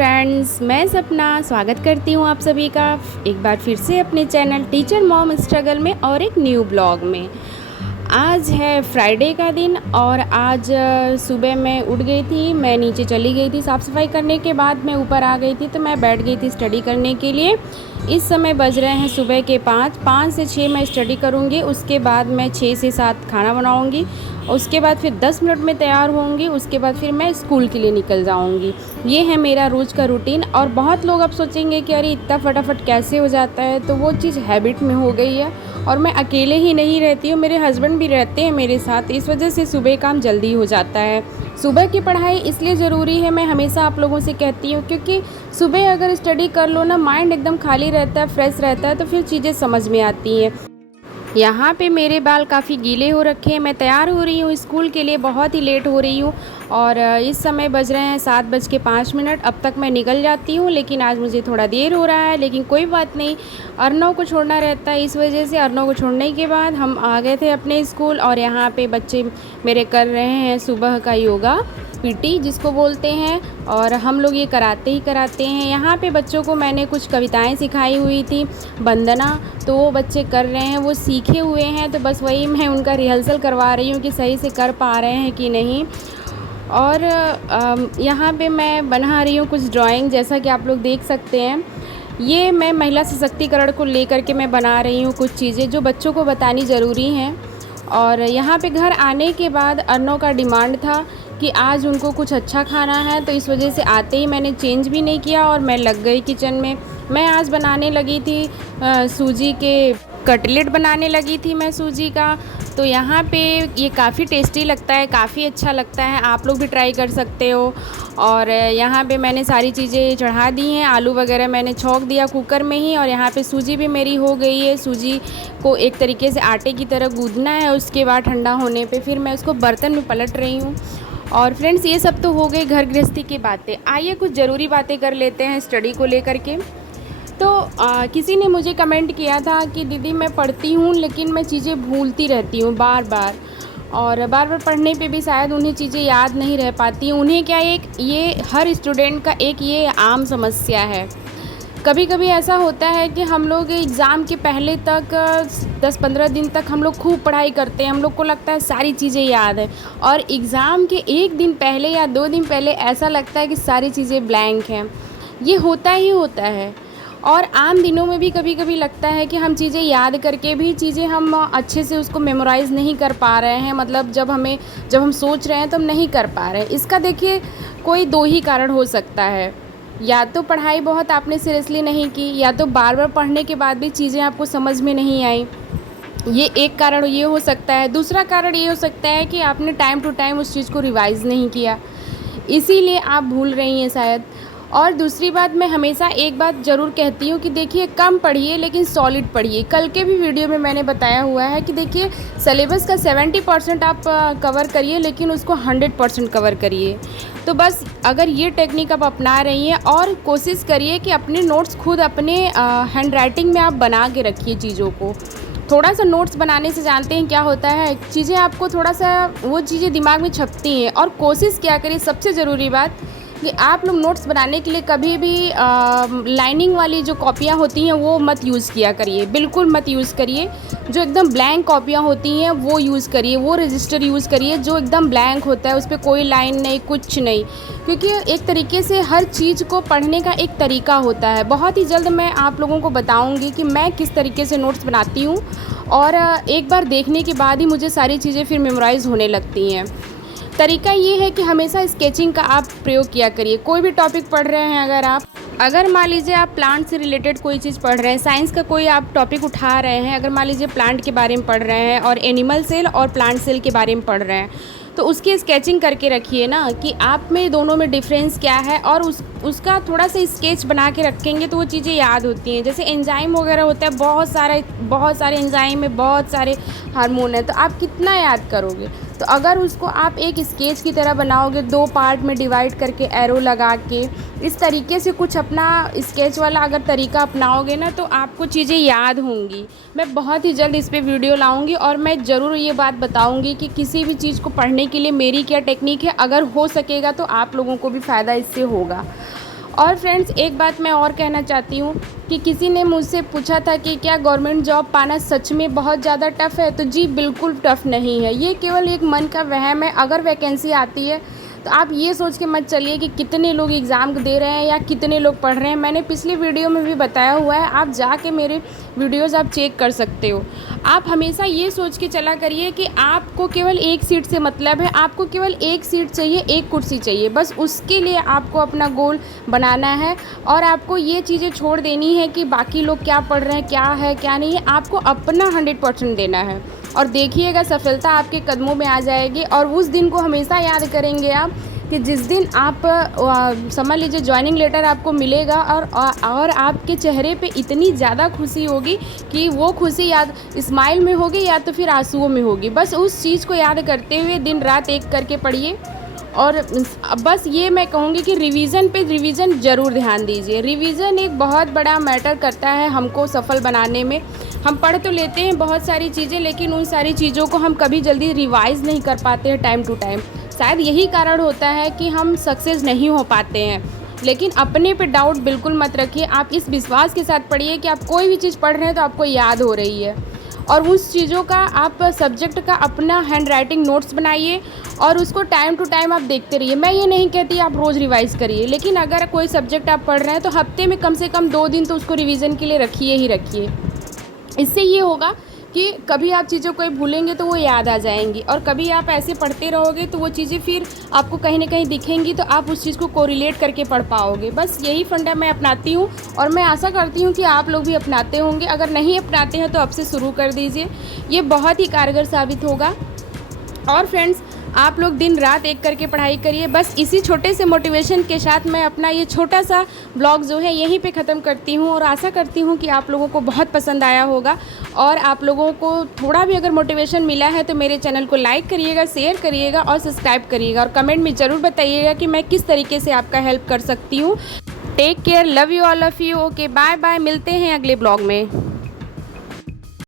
Friends, मैं सपना स्वागत करती हूँ आप सभी का एक बार फिर से अपने चैनल टीचर मॉम स्ट्रगल में और एक न्यू ब्लॉग में। आज है फ्राइडे का दिन और आज सुबह मैं उठ गई थी। मैं नीचे चली गई थी, साफ़ सफाई करने के बाद मैं ऊपर आ गई थी तो मैं बैठ गई थी स्टडी करने के लिए। इस समय बज रहे हैं सुबह के 5 से 6 मैं स्टडी करूँगी। उसके बाद मैं 6 से 7 खाना बनाऊँगी। उसके बाद फिर 10 मिनट में तैयार होंगी। उसके बाद फिर मैं स्कूल के लिए निकल जाऊँगी। ये है मेरा रोज़ का रूटीन। और बहुत लोग अब सोचेंगे कि अरे इतना फटाफट कैसे हो जाता है, तो वो चीज़ हैबिट में हो गई है। और मैं अकेले ही नहीं रहती हूँ, मेरे हस्बैंड भी रहते हैं मेरे साथ। इस वजह से सुबह काम जल्दी हो जाता है। सुबह की पढ़ाई इसलिए ज़रूरी है, मैं हमेशा आप लोगों से कहती हूँ, क्योंकि सुबह अगर स्टडी कर लो ना, माइंड एकदम खाली रहता है, फ्रेश रहता है, तो फिर चीज़ें समझ में आती हैं। यहाँ पे मेरे बाल काफ़ी गीले हो रखे हैं। मैं तैयार हो रही हूँ स्कूल के लिए, बहुत ही लेट हो रही हूँ। और इस समय बज रहे हैं 7:05। अब तक मैं निकल जाती हूँ, लेकिन आज मुझे थोड़ा देर हो रहा है, लेकिन कोई बात नहीं। अर्नव को छोड़ना रहता है, इस वजह से अर्नव को छोड़ने के बाद हम आ गए थे अपने स्कूल। और यहाँ पे बच्चे मेरे कर रहे हैं सुबह का योगा, पीटी जिसको बोलते हैं, और हम लोग ये कराते ही कराते हैं। यहाँ पे बच्चों को मैंने कुछ कविताएं सिखाई हुई थी, वंदना, तो वो बच्चे कर रहे हैं, वो सीखे हुए हैं। तो बस वही मैं उनका रिहर्सल करवा रही हूँ कि सही से कर पा रहे हैं कि नहीं। और यहाँ पे मैं बना रही हूँ कुछ ड्राइंग, जैसा कि आप लोग देख सकते हैं। ये मैं महिला सशक्तिकरण को लेकर के मैं बना रही हूँ कुछ चीज़ें जो बच्चों को बतानी ज़रूरी हैं। और यहाँ पे घर आने के बाद अर्नव का डिमांड था कि आज उनको कुछ अच्छा खाना है, तो इस वजह से आते ही मैंने चेंज भी नहीं किया और मैं लग गई किचन में। मैं आज बनाने लगी थी सूजी के कटलेट बनाने लगी थी मैं सूजी का। तो यहाँ पे ये काफ़ी टेस्टी लगता है, काफ़ी अच्छा लगता है, आप लोग भी ट्राई कर सकते हो। और यहाँ पे मैंने सारी चीज़ें चढ़ा दी हैं, आलू वगैरह मैंने छौंक दिया कुकर में ही। और यहाँ पे सूजी भी मेरी हो गई है। सूजी को एक तरीके से आटे की तरह गूंदना है, उसके बाद ठंडा होने पे फिर मैं उसको बर्तन में पलट रही हूँ। और फ्रेंड्स, ये सब तो हो गई घर गृहस्थी की बातें। आइए कुछ ज़रूरी बातें कर लेते हैं स्टडी को लेकर के। तो किसी ने मुझे कमेंट किया था कि दीदी मैं पढ़ती हूँ लेकिन मैं चीज़ें भूलती रहती हूँ बार बार, और बार बार पढ़ने पे भी शायद उन्हें चीज़ें याद नहीं रह पाती। उन्हें क्या, ये हर स्टूडेंट का एक ये आम समस्या है। कभी कभी ऐसा होता है कि हम लोग एग्ज़ाम के पहले तक 10-15 दिन तक हम लोग खूब पढ़ाई करते हैं, हम लोग को लगता है सारी चीज़ें याद है। और एग्ज़ाम के एक दिन पहले या 2 दिन पहले ऐसा लगता है कि सारी चीज़ें ब्लैंक हैं। ये होता ही होता है। और आम दिनों में भी कभी कभी लगता है कि हम चीज़ें याद करके भी चीज़ें हम अच्छे से उसको मेमोराइज़ नहीं कर पा रहे हैं। मतलब जब हम सोच रहे हैं तो हम नहीं कर पा रहे हैं। इसका देखिए कोई 2 ही कारण हो सकता है। या तो पढ़ाई बहुत आपने सीरियसली नहीं की, या तो बार बार पढ़ने के बाद भी चीज़ें आपको समझ में नहीं आई। ये एक कारण ये हो सकता है। दूसरा कारण ये हो सकता है कि आपने टाइम टू टाइम उस चीज़ को रिवाइज़ नहीं किया, इसीलिए आप भूल रही हैं शायद। और दूसरी बात, मैं हमेशा एक बात ज़रूर कहती हूँ कि देखिए कम पढ़िए लेकिन सॉलिड पढ़िए। कल के भी वीडियो में मैंने बताया हुआ है कि देखिए सिलेबस का 70% आप कवर करिए, लेकिन उसको 100% कवर करिए। तो बस अगर ये टेक्निक आप अपना रही हैं, और कोशिश करिए कि अपने नोट्स खुद अपने हैंड राइटिंग में आप बना के रखिए चीज़ों को। थोड़ा सा नोट्स बनाने से जानते हैं क्या होता है, चीज़ें आपको थोड़ा सा वो चीज़ें दिमाग में छपती हैं। और कोशिश क्या करिए, सबसे ज़रूरी बात कि आप लोग नोट्स बनाने के लिए कभी भी लाइनिंग वाली जो कॉपियाँ होती हैं वो मत यूज़ किया करिए, बिल्कुल मत यूज़ करिए। जो एकदम ब्लैंक कॉपियाँ होती हैं वो यूज़ करिए, वो रजिस्टर यूज़ करिए जो एकदम ब्लैंक होता है, उस पर कोई लाइन नहीं, कुछ नहीं। क्योंकि एक तरीके से हर चीज़ को पढ़ने का एक तरीका होता है। बहुत ही जल्द मैं आप लोगों को बताऊँगी कि मैं किस तरीके से नोट्स बनाती हूँ, और एक बार देखने के बाद ही मुझे सारी चीज़ें फिर मेमोराइज़ होने लगती हैं। तरीका ये है कि हमेशा स्केचिंग का आप प्रयोग किया करिए। कोई भी टॉपिक पढ़ रहे हैं, अगर मान लीजिए आप प्लांट से रिलेटेड कोई चीज़ पढ़ रहे हैं, साइंस का कोई आप टॉपिक उठा रहे हैं, अगर मान लीजिए प्लांट के बारे में पढ़ रहे हैं और एनिमल सेल और प्लांट सेल के बारे में पढ़ रहे हैं, तो उसकी स्केचिंग करके रखिए ना कि आप में दोनों में डिफरेंस क्या है, और उसका थोड़ा सा स्केच बना के रखेंगे तो वो चीज़ें याद होती हैं। जैसे एंजाइम वगैरह होता है, बहुत सारे एंजाइम में बहुत सारे हार्मोन है, तो आप कितना याद करोगे। तो अगर उसको आप एक स्केच की तरह बनाओगे, 2 पार्ट में डिवाइड करके एरो लगा के, इस तरीके से कुछ अपना स्केच वाला अगर तरीका अपनाओगे ना, तो आपको चीज़ें याद होंगी। मैं बहुत ही जल्द इस पे वीडियो लाऊंगी, और मैं ज़रूर ये बात बताऊंगी कि किसी भी चीज़ को पढ़ने के लिए मेरी क्या टेक्निक है। अगर हो सकेगा तो आप लोगों को भी फ़ायदा इससे होगा। और फ्रेंड्स एक बात मैं और कहना चाहती हूँ कि किसी ने मुझसे पूछा था कि क्या गवर्नमेंट जॉब पाना सच में बहुत ज़्यादा टफ़ है। तो जी बिल्कुल टफ़ नहीं है, ये केवल एक मन का वहम है। अगर वैकेंसी आती है तो आप ये सोच के मत चलिए कि कितने लोग एग्ज़ाम दे रहे हैं या कितने लोग पढ़ रहे हैं। मैंने पिछले वीडियो में भी बताया हुआ है, आप जाके मेरे वीडियोज़ आप चेक कर सकते हो। आप हमेशा ये सोच के चला करिए कि आपको केवल एक सीट से मतलब है, आपको केवल एक सीट चाहिए, एक कुर्सी चाहिए, बस उसके लिए आपको अपना गोल बनाना है। और आपको ये चीज़ें छोड़ देनी है कि बाकी लोग क्या पढ़ रहे हैं, क्या है क्या नहीं है, आपको अपना 100% देना है। और देखिएगा सफलता आपके कदमों में आ जाएगी। और उस दिन को हमेशा याद करेंगे आप कि जिस दिन आप समझ लीजिए जॉइनिंग लेटर आपको मिलेगा और आपके चेहरे पे इतनी ज़्यादा खुशी होगी कि वो खुशी याद स्माइल में होगी या तो फिर आंसुओं में होगी। बस उस चीज़ को याद करते हुए दिन रात एक करके पढ़िए। और बस ये मैं कहूँगी कि रिवीज़न ज़रूर ध्यान दीजिए। रिवीज़न एक बहुत बड़ा मैटर करता है हमको सफल बनाने में। हम पढ़ तो लेते हैं बहुत सारी चीज़ें, लेकिन उन सारी चीज़ों को हम कभी जल्दी रिवाइज़ नहीं कर पाते हैं टाइम टू टाइम। शायद यही कारण होता है कि हम सक्सेस नहीं हो पाते हैं। लेकिन अपने पे डाउट बिल्कुल मत रखिए, आप इस विश्वास के साथ पढ़िए कि आप कोई भी चीज़ पढ़ रहे हैं तो आपको याद हो रही है। और उस चीज़ों का आप सब्जेक्ट का अपना हैंड राइटिंग नोट्स बनाइए और उसको टाइम टू टाइम आप देखते रहिए। मैं ये नहीं कहती आप रोज़ रिवाइज़ करिए, लेकिन अगर कोई सब्जेक्ट आप पढ़ रहे हैं तो हफ्ते में कम से कम 2 दिन तो उसको रिवीजन के लिए रखिए ही रखिए। इससे ये होगा कि कभी आप चीज़ों को भूलेंगे तो वो याद आ जाएंगी, और कभी आप ऐसे पढ़ते रहोगे तो वो चीज़ें फिर आपको कहीं ना कहीं दिखेंगी, तो आप उस चीज़ को कोरिलेट करके पढ़ पाओगे। बस यही फंडा मैं अपनाती हूँ और मैं आशा करती हूँ कि आप लोग भी अपनाते होंगे। अगर नहीं अपनाते हैं तो अब से शुरू कर दीजिए, ये बहुत ही कारगर साबित होगा। और फ्रेंड्स आप लोग दिन रात एक करके पढ़ाई करिए। बस इसी छोटे से मोटिवेशन के साथ मैं अपना ये छोटा सा ब्लॉग जो है यहीं पे ख़त्म करती हूँ, और आशा करती हूँ कि आप लोगों को बहुत पसंद आया होगा। और आप लोगों को थोड़ा भी अगर मोटिवेशन मिला है तो मेरे चैनल को लाइक करिएगा, शेयर करिएगा और सब्सक्राइब करिएगा, और कमेंट में ज़रूर बताइएगा कि मैं किस तरीके से आपका हेल्प कर सकती हूँ। Take care, love you all of you. Okay bye bye, मिलते हैं अगले ब्लॉग में।